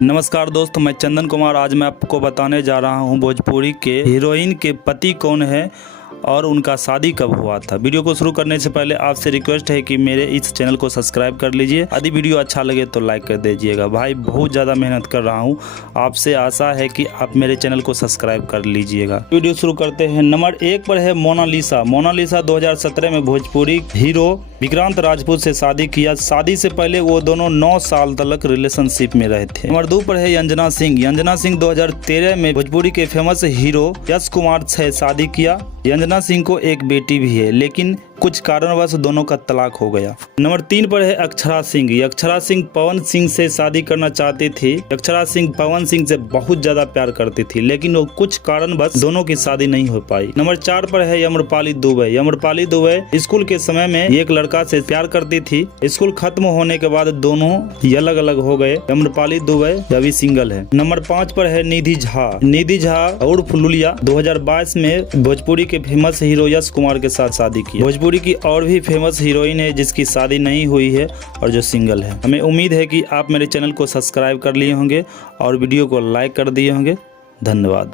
नमस्कार दोस्तों, मैं चंदन कुमार। आज मैं आपको बताने जा रहा हूं भोजपुरी के हीरोइन के पति कौन है और उनका शादी कब हुआ था। वीडियो को शुरू करने से पहले आपसे रिक्वेस्ट है कि मेरे इस चैनल को सब्सक्राइब कर लीजिए। यदि वीडियो अच्छा लगे तो लाइक कर दीजिएगा। भाई बहुत ज़्यादा मेहनत कर रहा हूं, आपसे आशा है कि आप मेरे चैनल को सब्सक्राइब कर लीजिएगा। वीडियो शुरू करते हैं। नंबर 1 पर है मोनालिसा। मोनालिसा 2017 में भोजपुरी हीरो विक्रांत राजपूत से शादी किया। शादी से पहले वो दोनों 9 साल तक रिलेशनशिप में रहे थे। नंबर 2 पर है अंजना सिंह। अंजना सिंह 2013 में भोजपुरी के फेमस हीरो यश कुमार से शादी किया। अंजना सिंह को एक बेटी भी है, लेकिन कुछ कारणवश दोनों का तलाक हो गया। नंबर 3 पर है अक्षरा सिंह। अक्षरा सिंह पवन सिंह से शादी करना चाहती थी। अक्षरा सिंह पवन सिंह से बहुत ज्यादा प्यार करती थी, लेकिन वो कुछ कारणवश दोनों की शादी नहीं हो पाई। नंबर 4 पर है अम्रपाली दुबे। अम्रपाली दुबे स्कूल के समय में एक लड़का से प्यार करती थी। स्कूल खत्म होने के बाद दोनों अलग अलग हो गए। अम्रपाली दुबे अभी सिंगल है। नंबर 5 पर है निधि झा। निधि झा उर्फ लुलिया 2022 में भोजपुरी के फेमस हीरो यश कुमार के साथ शादी की। भोजपुरी की और भी फेमस हीरोइन है जिसकी शादी नहीं हुई है और जो सिंगल है। हमें उम्मीद है कि आप मेरे चैनल को सब्सक्राइब कर लिए होंगे और वीडियो को लाइक कर दिए होंगे। धन्यवाद।